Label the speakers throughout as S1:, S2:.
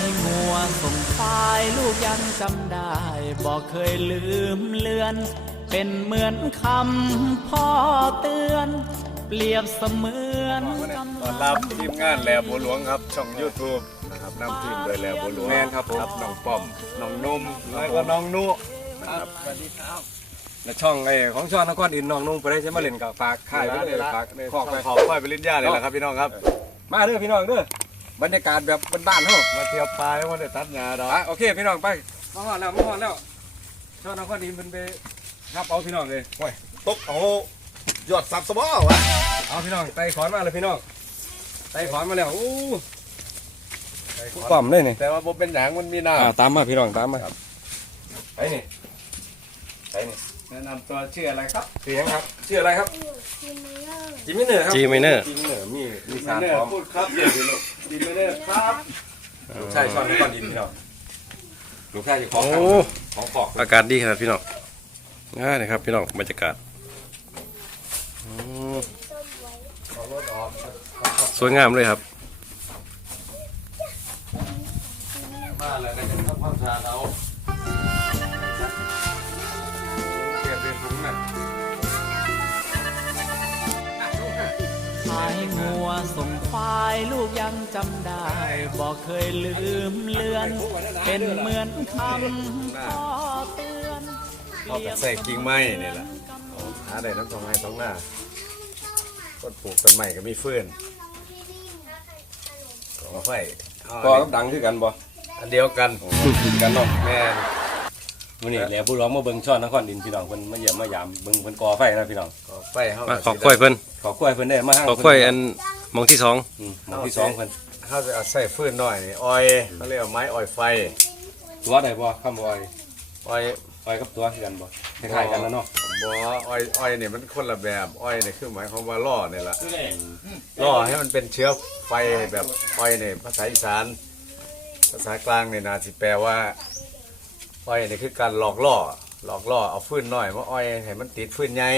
S1: ายงัวส่งควายลูกยังจำได้บอกเคยลืมเลือน เป็นเหมือนคำพ่อเตือน เปรียบเสมือนกำ
S2: ต้อน
S1: ลั
S2: รับ
S1: ง
S2: ทีมงานแลบัวหลวงครับ ช่อง YouTube นะครับนำทีมโดยแลบัวหลวง
S3: แม่นครับผม
S2: น้องป้อมน้องนุ่มแล้วก็น้องนุนะครับ
S3: สวัสดีครับและช่องไอ้ของช่องนครอินทร์น้องนุ่งไปได้ใช่มาเล่นกับฝากค่ายไปเลยฝาก
S2: ใน
S3: ขอกไป
S2: ขอบค่อยไปลิ้นย่าเลยแหละครับพี่น้องครับ
S3: มาเด้อพี่น้องเด้อ บรรยากาศแบบบ้านๆเฮา
S2: มาเที่ยวปลาแล้ววันได้ตัดหญ้าดอก
S3: อะโอเคพี่น้องไปมาฮอดแล้วมาฮอดแล้วช่องนครอินทร์เพิ่นไปรับเอาพี่น้องเลย
S4: ตกเอายอดซับสบอวะ
S3: เอาพี่น้องไต่ขอนมาเลยพี่น้องไต่ขอนมาแล้วอู้
S2: ไปขอ
S3: ปั๊มเลยนี่
S2: แต่ว่าบ่เป็นหยังมันมีน้
S3: อ่าตามมาพี่น้องตามมาไปนี่ไปนี่ำ
S2: แนะนำตัวชื่ออะไรครับ
S3: ชื่อหยังครับชื่ออะไรครับจิมมิเนอร์ครับ
S5: G Minor
S3: จิมมิเนอร์มีมี
S2: ดี
S3: สาร
S2: เนอ
S3: พร้อม
S2: ร์พูดครับเดี๋ยวดีลูกดีเนอร์ครับ
S3: ลูกชายช่องนครอินทร์พี่น้องลูกชายอยู่ของ
S5: โอ้
S3: ของขอก
S5: อากาศดีครับพี่น้องง่ายนะครับพี่น้องบรรยากาศอืมสวยงามเลยครับ
S3: มาแล้วก็จะทำความสะอาดเอา
S1: ขายงัวส่งควายลูกยังจำได้ บอกเคยลืมเลือน เป็นเหมือนคำพ่อเตือน
S2: เอาแต่ใส่กิ่งไม้นี่แหละหาได้น้ำทองไห้ท้องหน้าต้นปลูกต้นไม้ก็มีฟืนก็ไฟเอา
S3: ก็ดังคือกันบ่
S2: อันเดียวกัน
S3: คือกันเนาะ
S2: แม่น
S3: มื้อนี้แหละผู้ร้องมาเบิ่งช่อนนครดินพี่น้องเพิ่นมาเยี่ยมมายามเบิ่งเพิ่นก่อไฟนะพี่น้อง
S2: ก็ไฟเฮา
S5: มาขอค่อยเพิ่น
S3: ขอกล้วยเพิ่นได้มาห้าง
S5: ขอค่อยอันหมองที่สอง
S3: อืมหมู่ที่สองเพิ่น
S2: เฮาจะเอาใส่ฟืนหน่อยนี่ออยเขาเรียกว่าไม้ออยไฟ
S3: ตัวได้บ่คำบ่อ้อย
S2: ออย
S3: อ้อยกับตัวคือกันบ่คล้ายๆกันแล้วเนาะ
S2: บ่ออยออยนี่มันคนละแบบออยนี่คือหมายความว่าล่อนี่ล่ะล่อให้มันเป็นเชื้อไฟแบบออยนี่ภาษาอีสานภาษากลางนี่น่าสิแปลว่า ออยนี่คือการหลอกล่อหลอกล่อเอาฟืนหน่อยมาออยให้มันติดฟืนใหญ่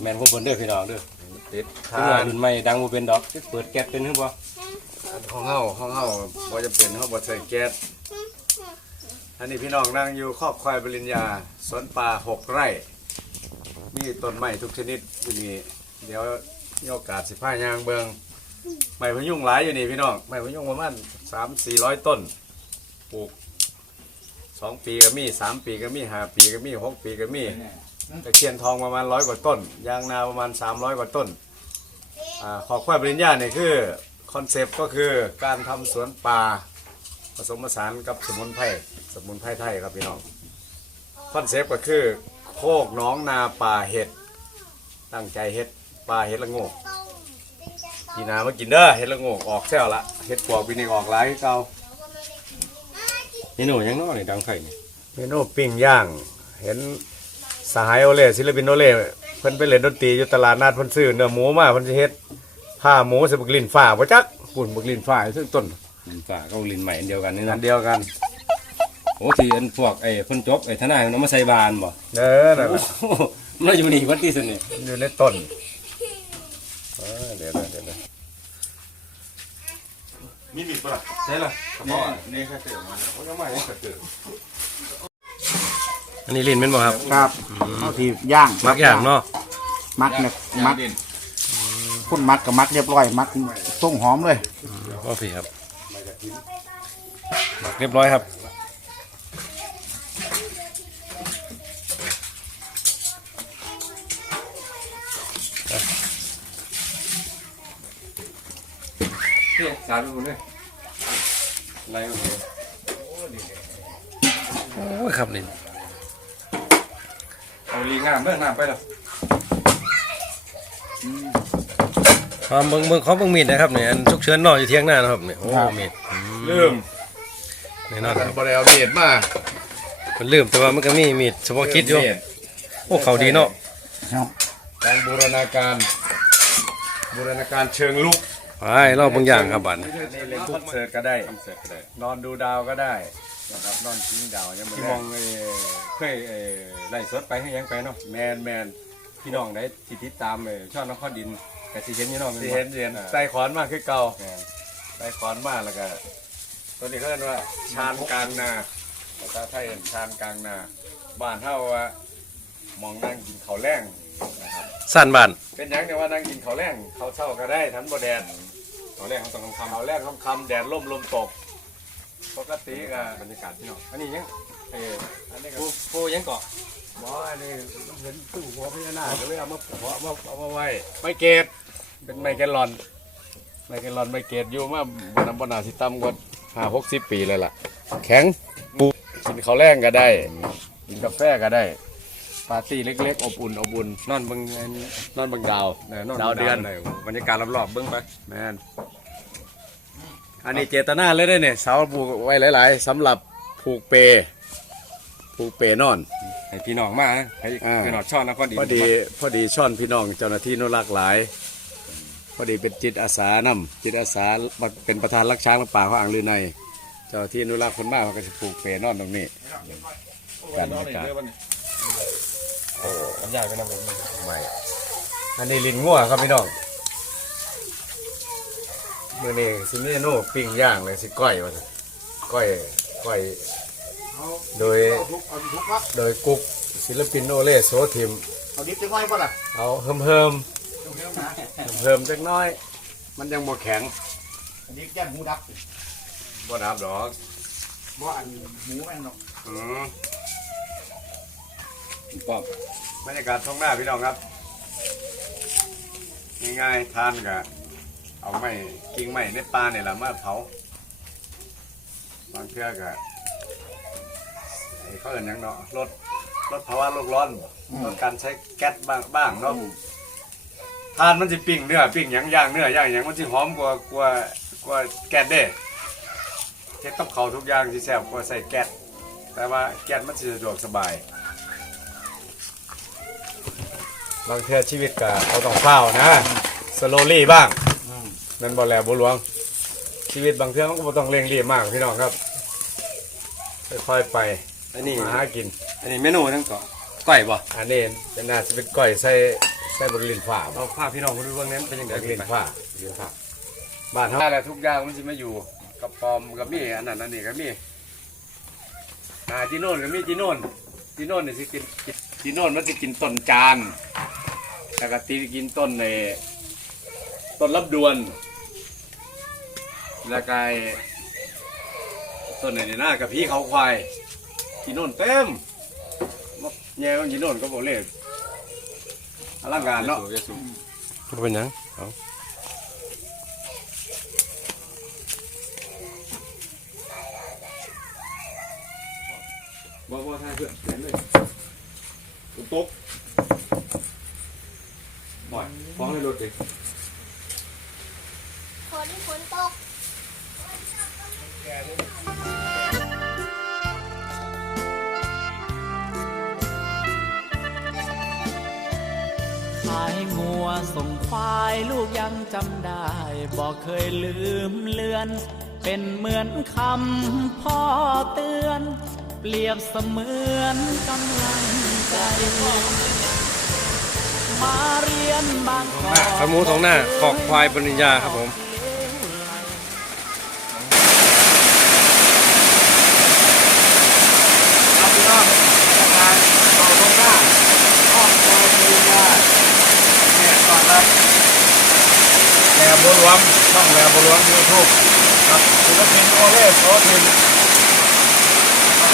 S3: แม่นของเพิ่นเด้อพี่น้องเด้อ
S2: ติด
S3: ถ้า
S2: ทาน
S3: รุ่นใหม่ดังบ่เป็นดอกเปิดแก๊สเป็นหรือบ่
S2: ห้องเฮาห้องเฮาบ่จะเป็นเฮาบ่ใส่แก๊สอันนี้พี่น้องนั่งอยู่ครอบควายปริญญาสวนป่าหกไร่ มีต้นไม้ทุกชนิดอยู่นี่เดี๋ยวมีโอกาสสิพายางเบิงไม้พะยุงหลายอยู่นี่พี่น้องไม้พะยุงประมาณสามสี่ร้อยต้นปลูก สองปีก็มีสามปีก็มีห้าปีก็มีหกปีก็มีตะเคียนทองประมาณร้อยกว่าต้น ยางนาประมาณสามร้อยกว่าต้นอ่าขอควายปริญญาเนี่ยคือคอนเซปต์ก็คือการทำสวนป่าผสมผสานกับสมุนไพรสมุนไพรไทยครับพี่น้องคอนเซปต์ก็คือโคกหน้องนาป่าเห็ดตั้งใจเห็ดป่าเห็ดละโงกกีนามากินเด้อเห็ดละโงกออกแซวละเห็ดปวกปีนี้ออกหลายคือเก่า
S3: เมนูหยังเนาะนี่ดังไฟนี่
S2: เมนูปิ้งย่าง เห็นสหายโอเล่ศิลปินโอเล่เพิ่นไปเล่นดนตรีอยู่ตลาดนัดเพิ่นซื้อเนื้อหมูมาเพิ่นสิเฮ็ดผ้าหมูใส่บักลินฟ้าบ่จักปุ่นบักลินฟ้าซึ่งต้น
S3: ลิ้นฟ้ากับลิ้นใหม่อันเดียวกันนี่
S2: อั
S3: นะ
S2: นเดียวกัน
S3: โอ้ที่อันพวกไอ้เพิ่นจบไอ้ทนายมันเอามาใส่บานบ่
S2: เด้อนั่น
S3: โอ้
S2: ล่ะ
S3: โหมันอยู่นี่วันที่สุดนี่
S2: อยู่ในต้นเออเดี๋ยวๆเดี๋ยว
S4: มีมีด ปะล่ะ
S3: ใช่ล่ะ
S4: นี่นี่แค่เติมมา
S3: โอ้ยังไม่ยังเกิด
S5: อันนี้ลิ้นเป็นบ่ครับ
S6: ครับเอาที่ย่าง
S5: มักอย่างเนาะ
S6: มักเนี่ย
S4: มั
S6: มั
S4: ด
S6: กคุณมักกับมักเรียบร้อยมักต้งหอมเลย
S5: โอเคครับมักเรียบร้อยครับ
S3: เฮ้ยสารไปหมดเลย ไรก็หมด
S5: โอ้ยครับลิ้น
S3: เอาลีงามเบิ่งน้ำไปแล้ว
S5: ความเบิ่งเบิ่งของเบิ่งมีดนะครับเนี่ยอันฉุกเฉินเนาะอยู่เที่ยงหน้านะครับเนี่ยโอ้มีดอืม
S2: ลืม
S5: แน่นอนครับ
S2: บ่ได้เอามีดมา
S5: มันลืมแต่ว่ามันก็มีมีดเฉพาะคิดอยู่
S2: มีด
S5: โอ้เขาดีเนาะ
S2: การบูรณาการบูรณาการเชิงลุก
S5: ไปรอบบางอย่างครับบัดนี้
S2: นี่เล่นคอนเสิร์ตก็ได้ คอนเสิร์ตก็ได้นอนดูดาวก็ได้นะครับนอนทิ้งดาวยังไม่
S3: ที่
S2: ได้
S3: มองไอ้เคยไอ้ไล่สดไปให้ยังไปเนาะ
S2: แมนแมน
S3: พี่น้องได้ที่ติดตามไอ้ช่องนครดินแต่สิเห็นอยู่เนาะ
S2: ที่เห็นเห็น
S3: อ่า
S2: ใส่ขอนมากคือเก่า
S3: แม่น
S2: ใส่ขอนมากแล้วก็ตัวนี้เขาเรียกว่าชานกลางนาภาษาไทยเห็นชานกลางนา บ้านเฮาว่ามองนั่งกินข้าวแรงนะครับ
S5: สั้นบ้าน
S2: เป็นหยังเนี่ยว่านั่งกินข้าวแรงข้าวเช้าก็ได้ทันบ่แดด
S3: ต อนแรกเขาต้องทำ
S2: ข้าวแรงค่ำๆแดดล่มลมตกปกติก็
S3: บรรยากาศพี่น้องอันนี้ยัง
S2: เอออันนี้ก็
S3: ปูปูยังเกาะ
S2: บ่อันนี้มันเห็นตู้หัวพญานาคก็เลยเอามาเพาะมาเอามาไว้ไม้เกตเป็นไม้แกลลอนไม้แกลลอนไม้เกตอยู่มาบนน้ำบนนาสิต่ำกว่าห้าหกสิบปีเลยล่ะ แข็งปูกินข้าวแรงก็ได้ กินกาแฟก็ได้ปาร์ตี้เล็กๆอบอุ่นอบอุ่น
S3: นอนเบิ่งอัน
S2: นอนบางดาว
S3: เออนอน
S2: ดาวเดือน
S3: ลยบรรยากาศรอบๆเบิ่งไป
S2: แมน อันนี้เจตนาเลยได้เนี่ยเสาปลูกไว้หลาย ๆสำหรับผูกเปผูกเปนอน
S3: ให้พี่น้องมาให้
S2: อ่า
S3: พี่น้องชอบนครดี
S2: พอดีพอดีช่อนพี่น้องเจ้าหน้าที่อนุรักษ์หลาย พอดีเป็นจิตอาสานำจิตอาสาเป็นประธานรักช้างและป่าของอ่างลือในยเจ้าหน้าที่อนุรักษ์คนมากเขาก็จะปลูกเปนอนตรงนี้กันบรรยากาศ
S3: ผมอยากไปนำผม
S2: ไม่อันนี้ลินงัวครับพี่น้อง มื่อนี้ซิเมโน่ปิ้งย่างเลยสิก้อยว่าซั่นก้อยก้อย โดย
S6: ทุกเอาทุกวะ
S2: โดยกุ๊กศิลปินโอเล่โซทิม
S6: เอาดิบจะง่อยป่ะล่ะ
S2: เอาเฮิมเฮิม
S6: เร็วๆนะ
S2: เฮิมๆจักหน้อย มันยังบ่แข็ง
S6: อันนี้แก้มหมูดับ
S2: บ่ดับดอก
S6: บ่อันหมูแม่งเนาะ
S2: อืม
S3: ป้อม
S2: บรรยากาศท้องหน้าพี่น้องครับง่ายๆทานกะ เอาไม้กิ่งไม้ในป่าเนี่ยแหละมาเผาบางเทื่อกะไอ้เขาเอิ้นหยังเนาะลดลดภาวะโลกร้อนบ่ลดการใช้แก๊สบ้างบ้างเนาะทานมันสิปิ้งเนื้อปิ้งหยังย่างเนื้อย่างหยังมันสิหอมกว่ากว่ากว่าแก๊สเด้เฮ็ดกับเขาวทุกอย่างสิแซ่บกว่าใส่แก๊สแต่ว่าแก๊สมันสิสะดวกสบาย บางเทื่อชีวิตก็เขาต้องเฝ้านะสโลลี่บ้าง นั่นบ่แหลบ่หลวง ชีวิตบางเทื่อมันก็บ่ต้องเร่งรีบมากพี่น้องครับ ค่อยๆไป
S3: อันนี้
S2: มาหากิน
S3: อันนี้เมนูยังเกาะก้อยบ่
S2: อันนี้เป็นน่าจะเป็นก้อยใส่ใส่บริลินฝ่าบ่
S3: เอาพาพี่น้องมาดูเบื้องนั้นเป็นยังไง
S2: บริลินฝ่าบริลินฝ่าบ้านเฮาแหละทุกอย่างมันสิมาอยู่กับปอมกับมีอันนั้นอันนี้ก็มีอ่าจีโน่นก็มีจีโน่นจีโน่นนี่สิกินจีโน่นมันสิกินต้นจานแล้วก็ตีกินต้นในต้นรับดวน แล้วก็ไอ้ต้นไหนในหน้ากับพี่เขาควายจีโน่นเต็มมาแย่มันจีโน่นก็บอกเลยอลังการเนาะ
S5: เป็นหยังเอา
S3: บ่บ่ทายเพื่อนเห็นเลยตกบ่อยฟ้องในรถดิ
S7: ฝนฝนตก
S1: ขายงัวส่งควายลูกยังจำได้บอกเคยลืมเลือน เป็นเหมือนคำพ่อเตือน เปรียบเสมือนกำลังใจ มาเรียนบางกอก
S5: ขาหมูทองหน้าขอกควายปริญญาครับผม
S2: ครับพี่น้องงานต่อตรงหน้าห้องคอยบริญญาเนี่ยก่อนรับแหล่บั วหลวงช่องแหล่บัวหลวงยูทูบครับศิลปินโอเล่โสทิน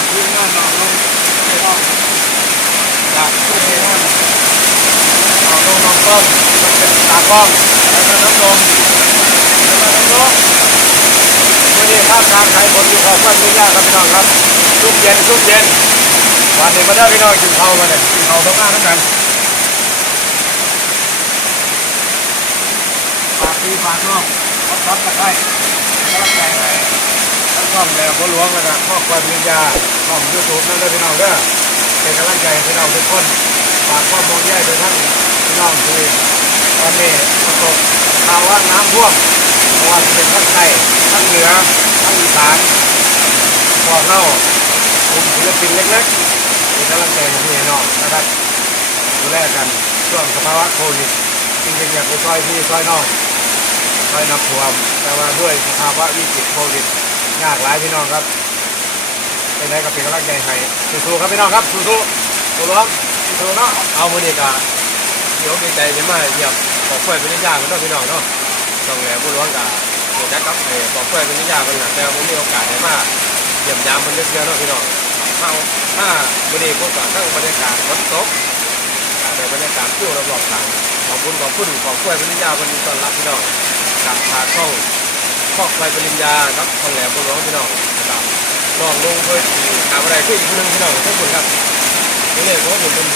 S2: ทีมงานน้องลงพี่น้องจากผู้บริหารน้องลงน้องต้อมเป็นตาก้องแล้วก็น้องลมแล้วก็น้องลงวันนี้ท่ามกางใครคนอยู่ของบ้านไม่ยากครับพี่น้องครับชุ่มเย็นชุ่มเย็นวันนี้มาได้พี่น้องกินข้าวมาเนี่ยกินข้าวท้องหน้าทั้งนั้น ฝากพี่ากนองขอบตะไคร้กำลังใจให้ทั้งช่องแหล่บัวหลวงแล้วก็ครอบครัวปริญญาช่องยูทูบนั่นเลยพี่น้องเด้อเป็นกำลังใจพี่น้องทุกคนฝากข้อมูลแย่ไปทั้งพี่น้องที่ตอนนี้ประสบภาวะน้ำท่วมเพราะว่าเป็นทั้งใต้ทั้งเหนือทั้งอีสานบอกเล่ากลุ่มศิลปินเล็กๆเป็นกำลังใจให้พี่น้องนะครับดูแลกันช่วงสภาวะโควิดจริงๆอยากไปช่วยพี่ช่วยน้อง ช่วยน้ำท่วม แต่ว่าด้วยสภาวะวิกฤตโควิดยากหลายพี่น้องครับเป็นไงกับเป็นกำลังใจให้สู้ๆครับพี่น้องครับสู้ๆสู้ๆครับสู้ๆเนาะ
S3: เอามือนี้ก็เดี๋ยวดีใจได้มาเยี่ยมขอค่อยเป็นญาติกันเนาะพี่น้องเนาะต้องแหลมผู้หลวงก็เดี๋ยวนะครับเออขอค่อยเป็นญาติกันนะแต่ผมมีโอกาสได้มาเยี่ยมยามมันเยอะๆเนาะพี่น้องเข้าถ้ามื้อนี้พวกก็ทั้งบรรยากาศฝนตกการในบรรยากาศเที่ยวรอบๆทางขอบคุณขอบคุณขอค่อยเป็นญาติวันนี้ต้อนรับพี่น้อง จากทางช่องครอบครัวปริญญาครับคนแหลมบนร้องพี่น้องนะครับน้องลงเพื่อที่หาอะไรเพื่ออีกคนนึงพี่น้องขอบคุณครับนี่เลยผมผมเป็น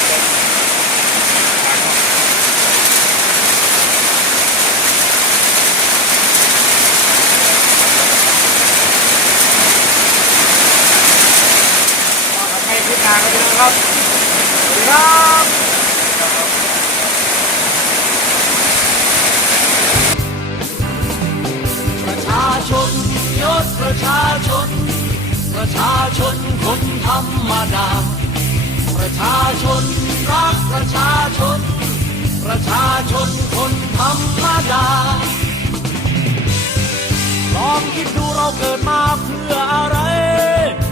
S1: ยศประชาชน ประชาชนคนธรรมดา ประชาชนรักประชาชน ประชาชนคนธรรมดา ลองคิดดูเราเกิดมาเพื่ออะไร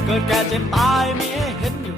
S1: เกิดแก่เจ็บตายมีเห็นอยู่